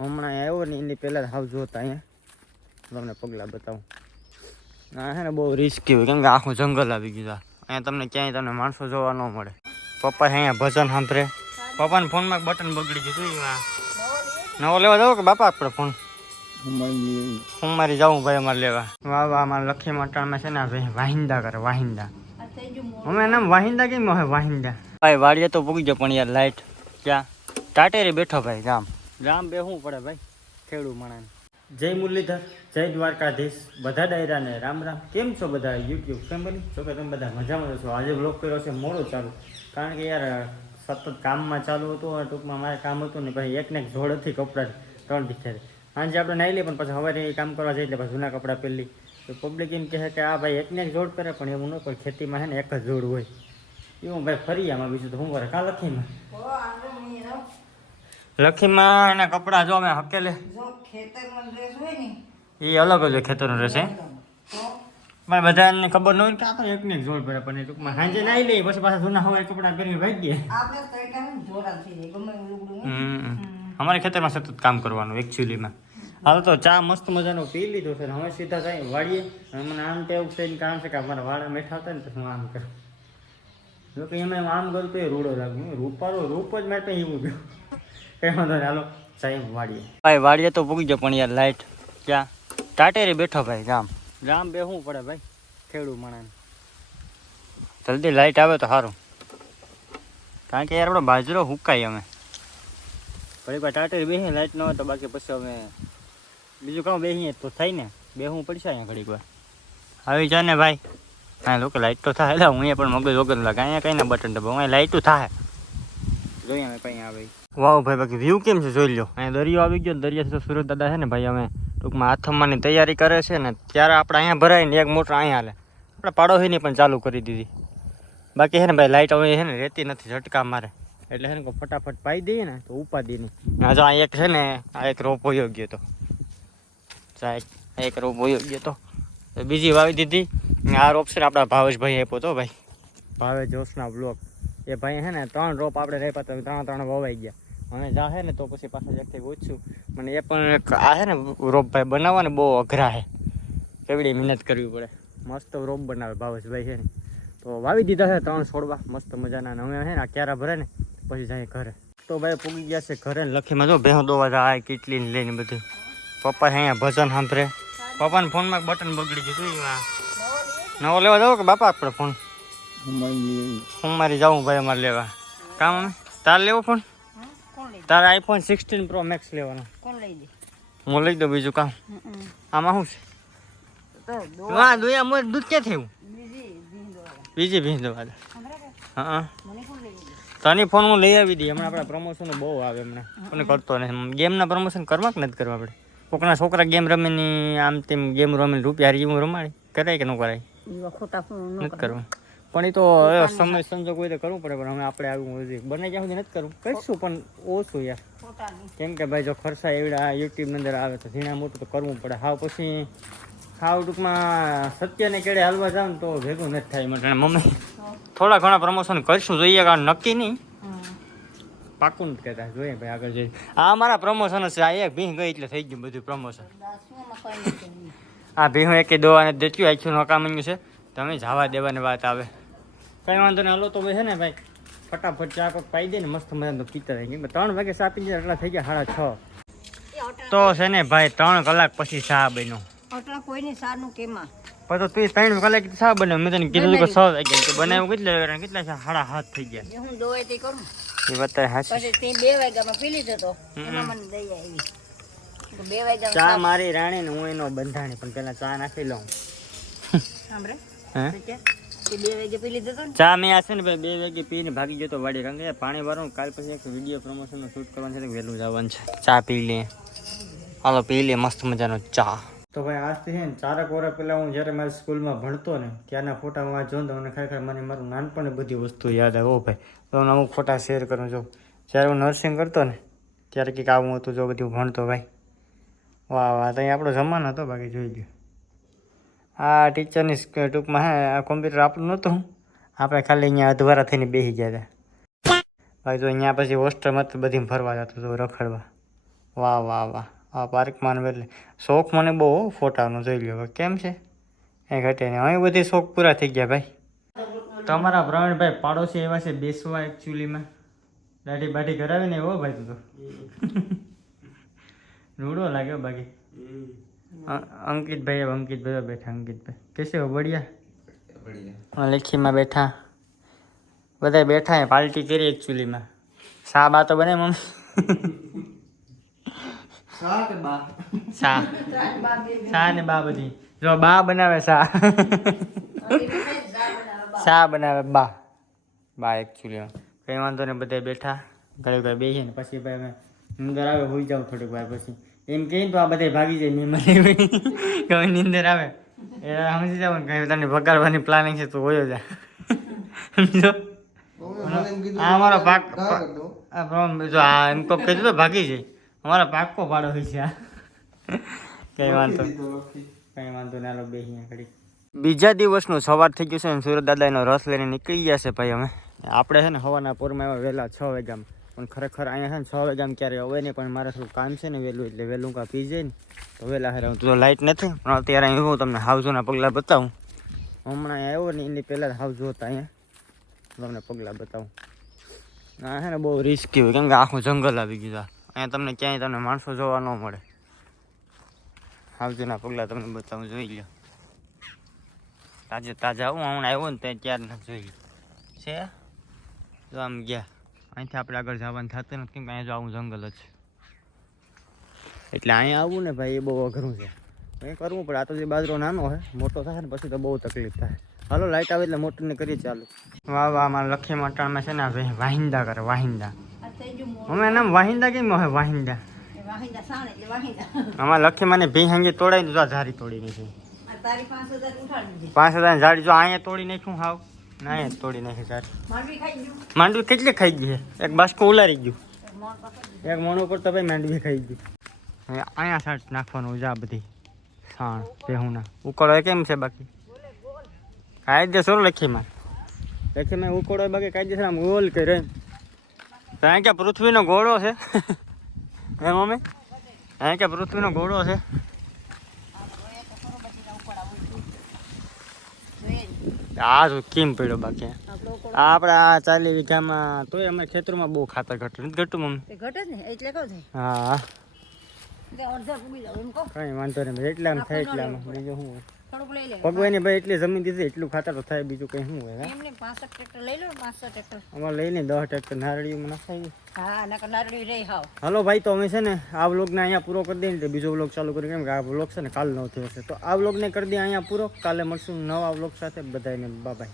હમણાં આવ્યો ને એની પહેલાં હાવ જોતા અહીંયા. તમને પગલાં બતાવું. આ છે ને બહુ રિસ્કી હોય, કેમ કે આખું જંગલ આવી ગયું અહીંયા તમને ક્યાંય તમને માણસો જોવા ન મળે. પપ્પા અહીંયા ભજન સાંભળે. પપ્પાને ફોનમાં બટન બગડી ગયું નવો લેવા જાવ કે બાપા આપણે ફોન હું મારી જાઉં ભાઈ અમારે લેવા. વાહ વાહ, અમારા લખી મટાણમાં છે ને ભાઈ. વાહિંદા કરે, વાહિંદા. અમે નામ વાહિંદા કેમ હોય, વાહિંદા? ભાઈ, વાડીએ તો પૂગી ગયો પણ યાર લાઈટ ક્યાં? ટાટેરી બેઠો ભાઈ, ગામ. ગામ બેહવું પડે ભાઈ ખેડૂ માણસ. જય મુરલીધર જય દ્વારકાધીશ. બધા ડાયરાને રામ રામ. કેમ છો બધા યુટ્યુબ ફેમિલી જો કે તમે બધા મજામાં છો. આજે બ્લોગ કર્યો છે મોડો ચાલુ. કારણ કે યાર સતત કામમાં ચાલુ હતું અને ટૂંકમાં મારે કામ હતું ને પછી એકને એક જોડ હતી કપડાં ત્રણ દીખે સાંજે આપણે નાહી લઈએ પણ પછી હવે કામ કરવા જઈએ એટલે પછી જૂના કપડાં પહેરી તો પબ્લિક એમ કહે કે આ ભાઈ એકને એક જોડ પહેરે પણ એવું ન કોઈ ખેતીમાં છે ને એક જ જોડ હોય. એવું ભાઈ ફરી આમાં બીજું તો શું કરે? કા લખીમાં લખીમાં એના કપડાં જો અમે હકેલે. એ અલગ જ ખેતરનો રહેશે મારે બધાને ખબર ન હોય કે આપણે એકને એક જોડ પડે પણ ટૂંકમાં સાંજે નાઈ લઈએ પછી પાછા જૂના હવાય કપડાં પહેરીને ભાગીએ. અમારે ખેતરમાં સતત કામ કરવાનું એકચ્યુઅલીમાં હાલ તો ચા મસ્ત મજાનો પી લીધો છે હવે સીધા જાય વાળીએ. મને આમ તે છે એનું કારણ છે કે અમારા વાળા મેઠા હતા ને પછી હું આમ કરું. જો કે એમાં આમ કરું તો એ રૂડો લાગ્યો રૂપારો રૂપ જ માટે એવું ગયું કઈ વાંધો નહીં હાલો સાહેબ વાડીએ. ભાઈ વાડીએ તો પૂગી ગયો પણ યાર લાઈટ ક્યાં? ટાટેરી બેઠો ભાઈ ગામ. ગામ બેહવું પડે ભાઈ ખેડૂ માણસ. જલ્દી લાઈટ આવે તો સારું. કારણ કે યાર આપણો બાજરો હુકાય અમે. ઘણી વાર ટાટેરી બેસી લાઈટ ન હોય તો બાકી પછી અમે બીજું કામ બેસીએ તો થાય ને બેહવું પડશે અહીંયા ઘડીક વાર. આવી જા ને ભાઈ. હા લોકો લાઈટ તો થાય એટલે હું અહીંયા પણ મગજ વગર લાગે અહીંયા કઈ ના બટન દબાવ અહીંયા લાઈટું થાય. જોઈએ અમે કઈ આવે. વાવ ભાઈ બાકી વ્યૂ કેમ છે જોઈ લો અહીંયા દરિયો આવી ગયો દરિયાથી તો સુરત દાદા છે ને ભાઈ અમે ટૂંકમાં આથમવાની તૈયારી કરે છે ને ત્યારે આપણે અહીંયા ભરાય ને એક મોટર અહીંયા હાલે. આપણે પાડોશીની પણ ચાલુ કરી દીધી. બાકી છે ને ભાઈ લાઈટ હવે છે ને રહેતી નથી ઝટકા મારે. એટલે છે ને કોઈ ફટાફટ પાઈ દઈએ ને તો ઉપાદી નહીં. આ જો આ એક છે ને આ એક રોપ હોયો ગયો તો. આ એક રોપ હોયો ગયો તો. તો બીજી વાવી દીધી. ને આ રોપ છે ને આપણા ભાવેશભાઈ આપ્યો તો ભાઈ. ભાવેશ જોશના બ્લોક એ ભાઈ હે ને, ત્રણ રોપ આપણે રેપા તો ત્રણ ત્રણ વવાઈ ગયા. અને જાહે ને તો પછી પાછા જગથી ઓછું મને એ પણ આ છે ને રોપ ભાઈ બનાવવાને બહુ અઘરા હે. કેવડી મહેનત કરવી પડે. મસ્ત રોપ બનાવે ભાવેશભાઈ છે ને. તો વાવી દીધા છે ત્રણ છોડવા, મસ્ત મજાના. અને હવે હે ને આ ક્યારા ભરે ને, પછી જાય ઘરે. તો ભાઈ પૂગી ગયા છે ઘરે લખીમાં. જો ભેહો દોવા જાય કેટલી ને લઈને બધું. પપ્પા અહીંયા ભજન સાંભળે. પપ્પાને ફોનમાં બટન બગડી ગયું. નવો લેવા જાવ કે બાપા આપણે ફોન હું મારી જાઉં ભાઈ અમારે લેવા. કામ અમે? તાર લેવો ફોન તારે આઈફોન સિક્સટીન પ્રો મેક્સ લેવાનો. હું લઈ દઉં બીજું કામ. આમાં શું છે? હા દુયા મોર દૂધ ક્યાં થયું બીજી ભીંજ દવા દે હા તને ફોન હું લઈ આવી દઈ હમણાં આપણા પ્રમોશન બહુ આવે હમણાં. કોને કરતો નથી ગેમના પ્રમોશન કરવા કે નથી કરવા આપણે કોકના છોકરા ગેમ રમીની આમ તેમ ગેમ રમીને રૂપિયા હારી હું રમાડી. કરાય કે ન કરાય? નથી કરવું. પણ એ તો સમય સંજોગ હોય તો કરવું પડે પણ અમે આપણે આવું હજી બને ત્યાં સુધી નથી કરવું. કરીશું પણ ઓછું યાર. કેમ કે ભાઈ જો ખર્ચા એવડા યુટ્યુબની અંદર આવે તો ઝીણા મોટું તો કરવું પડે. હાવ પછી હાવ ટૂંકમાં સત્યને કેડે હાલવા જાવ ને તો ભેગું નથી થાય મને મમ્મી થોડા ઘણા પ્રમોશન કરીશું જોઈએ કારણ નક્કી નહીં. પાકું નથી કહેતા જોઈએ ભાઈ આગળ જઈએ આ મારા પ્રમોશન છે આ એક ભીં ગઈ એટલે થઈ ગયું બધું પ્રમોશન આ ભીહું એક દોવાને દેખ્યું આખું નકામણ્યું છે. તમે જવા દેવાની વાત આવે. કઈ વાંધો નહીં. હાલો તો ભાઈ છે ને ભાઈ ફટાફટ ચા કોક પાઈ દે ને મસ્ત મજાનું પીતા થઈ કેમ ત્રણ વાગે ચા પી એટલા થઈ ગયા સાડા છ. તો છે ને ભાઈ ત્રણ કલાક પછી ચા બન્યો. આટલા કોઈની સારનું કેમાં? પછી તો તું ત્રણ કલાક ચા બન્યો મેં તને કીધું કે છ વાગ્યા તો બનાવ્યું કેટલા કેટલા સાડા હાથ થઈ ગયા. હું દોવાય તે કરું. એ બતાવે હાચી. પછી તે બે વાગ્યામાં પી લીધો તો એમાં મને દઈ આવી. તો બે વાગ્યામાં ચા મારી રાણી ને હું એનો બંધાણી પણ પેલા ચા નાખી લઉં. સાંભળે? હે? તો કે તે બે વાગે પી લીધો તો ને? ચા મેં આ છે ને ભાઈ બે વાગે પીને ભાગી ગયો તો વાડી કારણ કે પાણી ભરવાનું કાલ પછી એક વીડિયો પ્રમોશનનો શૂટ કરવાનું છે વહેલું જવાનું છે. ચા પી લે. હાલો પી લે મસ્ત મજાનો ચા. તો ભાઈ આજથી છે ને ચારક વર્ષ પહેલાં હું જ્યારે મારી સ્કૂલમાં ભણતો ને ત્યાંના ફોટા હું જોઉં તો મને ખરેખર મને મારું નાનપણ બધી વસ્તુ યાદ આવે. ઓ ભાઈ તો હું અમુક ફોટા શેર કરું છું. જ્યારે હું નર્સિંગ કરતો ને ત્યારે કંઈક આવું હતું જો બધું ભણતો ભાઈ. વાહ વાહ તો અહીં આપણો જમાનો હતો બાકી જોઈ ગયો આ ટીચરની ટૂંકમાં હે આ કોમ્પ્યુટર આપણું નહોતું. આપણે ખાલી અહીંયા અધવારા થઈને બેસી ગયા હતા. ભાઈ તો અહીંયા પછી હોસ્ટેલમાં તો બધી ફરવા જતો હતો રખડવા. વાહ વાહ વાહ. આ પાર્કમાં ને એટલે શોખ મને બહુ હો ફોટાનો જોઈ લ્યો. કેમ છે? એ ઘટે ને. અહીં બધી શોખ પૂરા થઈ ગયા ભાઈ. તમારા પ્રવીણભાઈ પાડોશી એવા છે બેસવા એકચ્યુઅલીમાં દાઢી બાઢી કરાવીને એવો ભાઈ તું તો. રૂડો લાગ્યો બાકી. અંકિતભાઈ અંકિત અંકિતભાઈ બેઠા અંકિતભાઈ. કેસે હો બઢિયા? લેખીમાં બેઠા. બધા બેઠા હે પાર્ટી કરી એકચ્યુઅલીમાં શા બા તો બને મમ્મી? સા શા ને બા બધી. જો બા બનાવે શા શા બનાવે બા. બા એકચ્યુઅલી કંઈ વાંધો ને બધા બેઠા. ઘરે ઘરે બેસીએ ને પછી ભાઈ અમે અંદર આવે હોઈ જાઉં થોડીક વાર પછી. એમ કહીને તો આ બધા ભાગી જાય મહેમાન કે હવે નીંદર આવે. એ સમજી જાવ ને કઈ તને ભગાડવાની પ્લાનિંગ છે તો હોયો જા. સમજો? આ અમારો પાક જો આ એમ તો કીધું તો ભાગી જાય. અમારો પાકો ભાડો હોય છે આ. કઈ વાંધો કઈ વાંધો ના લો બેસીએ ઘડી બીજા દિવસનું સવાર થઈ ગયું છે સુરત દાદાનો રસ લઈને નીકળી ગયા છે ભાઈ અમે. આપણે છે ને હવાના પૂરમાં એવા વહેલા છ વાગ્યામાં પણ ખરેખર અહીંયા છે ને છ આમ ક્યારે હવે નહીં, પણ મારે થોડું કામ છે ને, વહેલું એટલે વહેલું કાં પી જાય ને, તો વહેલા હારે તો લાઇટ નથી, પણ અત્યારે અહીં હું તમને હાઉસોના પગલાં બતાવું. હમણાં આવ્યો ને, એની પહેલાં હાઉસો હતા અહીંયા. તમને પગલાં બતાવું. આ છે ને બહુ રિસ્કી હોય, કેમ કે આખું જંગલ આવી ગયું અહીંયા તમને ક્યાંય તમને માણસો જોવા ન મળે. હાઉસોના પગલાં તમને બતાવું, જોઈ લો તાજે તાજા આવું હમણાં આવ્યો ને, ત્યાં ક્યારે જોઈ લો છે? તો આમ ગયા. અહીંથી આપણે આગળ જવાનું થતું નથી કેમ કે અહીંયા જવું આવું જંગલ જ છે. એટલે અહીંયા આવવું ને ભાઈ એ બહુ અઘરું છે. કંઈ કરવું પડે આ તો જે બાજરો નાનો હોય મોટો થાય ને પછી તો બહુ તકલીફ થાય. હાલો લાઇટ આવે એટલે મોટરને કરીએ ચાલુ. વાહ વાહ મારા લખી મટાણમાં છે ને ભાઈ વાહિંદા કરે વાહિંદા. અમે નામ વાહિંદા કેમ હોય વાહિંદા? એ વાહિંદા સાણ એટલે વાહિંદા. આમાં લખી મને ભી હંગે તોડાઈ દીધું આ ઝારી તોડી નાખી. પાંચ હજાર ઝાડી જો અહીંયા તોડી નાખ્યું હાવ. ના એ તોડી નાખી ઝારી માંડવી કેટલી ખાઈ ગઈ એક બાસ્કો ઉલારી ગયું. એક મોણ ઉપર તો ભાઈ માંડવી ખાઈ ગયું હવે અહીંયા સાઠ નાખવાનું જા બધી સાણ ભેહુના. ઉકળો એ કેમ છે બાકી? કાયદેસર લખી મેં ઉકળો બાકી કાયદેસર આમ ગોલ કરે ત્યાં કે પૃથ્વીનો ઘોડો છે? હે મમ્મી? ત્યાં કે પૃથ્વીનો ઘોડો છે જોઈએ ને. આ તો કેમ પડ્યો બાકી? આપણો આ ચાલી વીઘામાં તોય અમે ખેતરમાં બહુ ખાતર ઘટે નથી ઘટું મમ્મી. ઘટે ને એટલે કહું હા. કઈ વાંધો નહીં એટલા એટલામાં થાય એટલામાં. બીજું શું ભગવાને ભાઈ એટલી જમીન દીધી એટલું ખાતર તો થાય બીજું કઈ શું હોય એમને પાંસઠ ટ્રેક્ટર લઈ લો પાંચસો ટ્રેક્ટર. અમારે લઈને દસ ટ્રેક્ટર નારળીમાં નખાવી હા નકર નારળી રહી હાવ. હાલો ભાઈ તો અમે છે ને આ વ્લોગને અહીંયા પૂરો કરી દઈએ ને બીજો વ્લોગ ચાલુ કરી કેમ કે આ વ્લોગ છે ને કાલ નવ થયો છે. તો આ વ્લોગને કરી દઈએ અહીંયા પૂરો કાલે મળશું નવા વ્લોગ સાથે બધાને બાય.